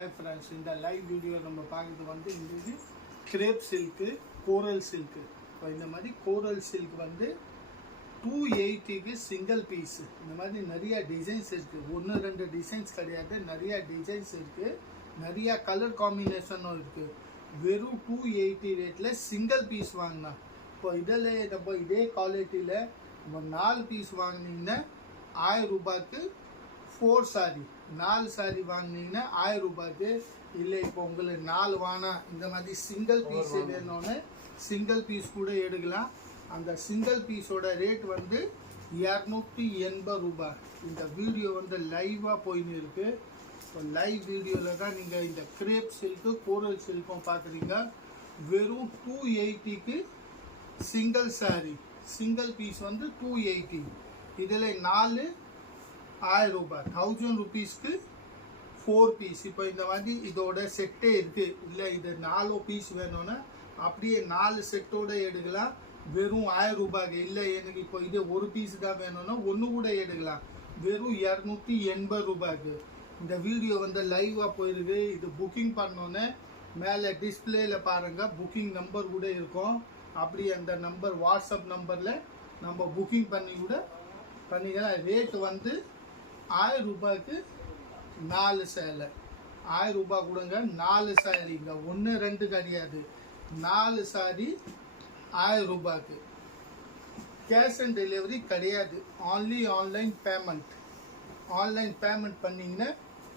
Hi friends, இந்த live video நம்ம பார்க்குறது வந்து இது கிரேப் சில்க்கு கோரல் சில்க்கு. இப்போ இந்த மாதிரி கோரல் சில்க் வந்து 280க்கு சிங்கிள் பீஸ். இந்த மாதிரி நிறைய டிசைன்ஸ் இருக்குது. ஒன்று ரெண்டு டிசைன்ஸ் கிடையாது, நிறைய டிசைன்ஸ் இருக்குது, நிறைய கலர் காம்பினேஷனும் இருக்குது. வெறும் 280 ரேட்டில் சிங்கிள் பீஸ் வாங்கினா. இப்போ இதில் நம்ம இதே குவாலிட்டியில் நம்ம 4 பீஸ் வாங்கினீங்கன்னா 1000 ரூபாய்க்கு 4 சாரி, 4 சாரி வாங்கினீங்கன்னா 1000 ரூபாய்க்கு. இல்லை இப்போ உங்களுக்கு 4 வாங்கினா இந்த மாதிரி சிங்கிள் பீஸ் வேணும்னு சிங்கிள் பீஸ் கூட எடுக்கலாம். அந்த சிங்கிள் பீஸோட ரேட் வந்து 280 ரூபாய். இந்த வீடியோ வந்து லைவாக போயின்னு இருக்குது. இப்போ லைவ் வீடியோவில் தான் நீங்கள் இந்த கிரேப் சில்க்கு கோரல் சில்க்கும் பார்க்குறீங்க. வெறும் 280க்கு சிங்கிள் சாரி, சிங்கிள் பீஸ் வந்து 280. இதில் 4 1000 ரூபாய், 1000 ருபீஸ்க்கு 4 பீஸ். இப்போ இந்த மாதிரி இதோட செட்டே இருக்குது. இல்லை இது 4 பீஸ் வேணும்னா அப்படியே 4 செட்டோட எடுக்கலாம், வெறும் 1000 ரூபாய்க்கு. இல்லை எனக்கு இப்போ இது ஒரு பீஸ் தான் வேணும்னா ஒன்று கூட எடுக்கலாம், வெறும் 280 ரூபாய்க்கு. இந்த வீடியோ வந்து லைவாக போயிருக்கு. இது புக்கிங் பண்ணோன்னே மேலே டிஸ்பிளேயில் பாருங்கள், புக்கிங் நம்பர் கூட இருக்கும். அப்படி அந்த நம்பர் வாட்ஸ்அப் நம்பரில் நம்ம புக்கிங் பண்ணி கூட பண்ணிக்கலாம். ரேட்டு வந்து 1000 ரூபாய்க்கு 4 சேலை, 1000 ரூபாய் கொடுங்க. 4 சாரிங்க, 1 2 கிடையாது, 4 சாரி 1000 ரூபாய்க்கு. கேஷ் அண்ட் டெலிவரி கிடையாது, only online payment. Online payment பண்ணிங்கன்னா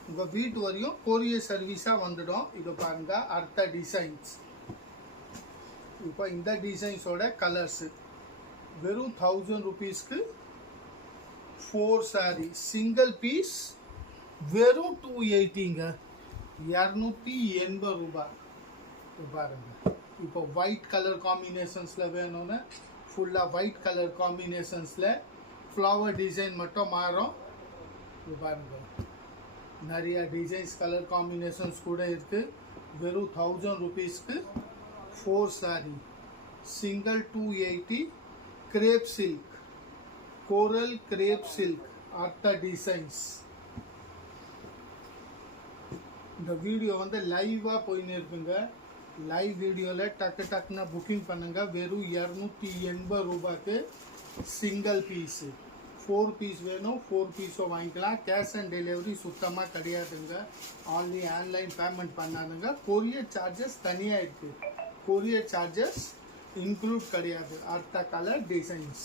உங்கள் வீட்டு வரையும் கொரியர் சர்வீஸாக வந்துடும். இது பாருங்கள், அடுத்த டிசைன்ஸ். இப்போ இந்த டிசைன்ஸோட கலர்ஸு வெறும் 1000 ருபீஸ்க்கு 4 சாரி சிங்கிள் பீஸ், வெறும் 280ங்க, 280 ரூபாய். பாருங்க, இப்போ ஒயிட் கலர் காம்பினேஷன்ஸில் வேணும்னு ஃபுல்லாக ஒயிட் கலர் காம்பினேஷன்ஸில் ஃப்ளவர் டிசைன் மட்டும் மாறும். பாருங்க, நிறைய டிசைன்ஸ் கலர் காம்பினேஷன்ஸ் கூட இருக்குது. வெறும் 1000 ருபீஸ்க்கு 4 சாரி சிங்கிள் 280 கிரேப் சில்க், கோரல் கிரேப் சில்க், அடுத்த டிசைன்ஸ். இந்த வீடியோ வந்து லைவாக போயின்னு இருக்குங்க. லைவ் வீடியோவில் டக்குன்னு புக்கிங் பண்ணுங்க. வெறும் 280 ரூபாய்க்கு சிங்கிள் பீஸு. 4 பீஸ் வேணும், 4 பீஸும் வாங்கிக்கலாம். கேஷ் அண்ட் டெலிவரி சுத்தமாக கிடையாதுங்க, ஆன்லி ஆன்லைன் பேமெண்ட் பண்ணாதுங்க. கொரியர் சார்ஜஸ் தனியாக இருக்குது, கொரியர் சார்ஜஸ் இன்க்ளூட் கிடையாது. அடுத்த கலர் டிசைன்ஸ்.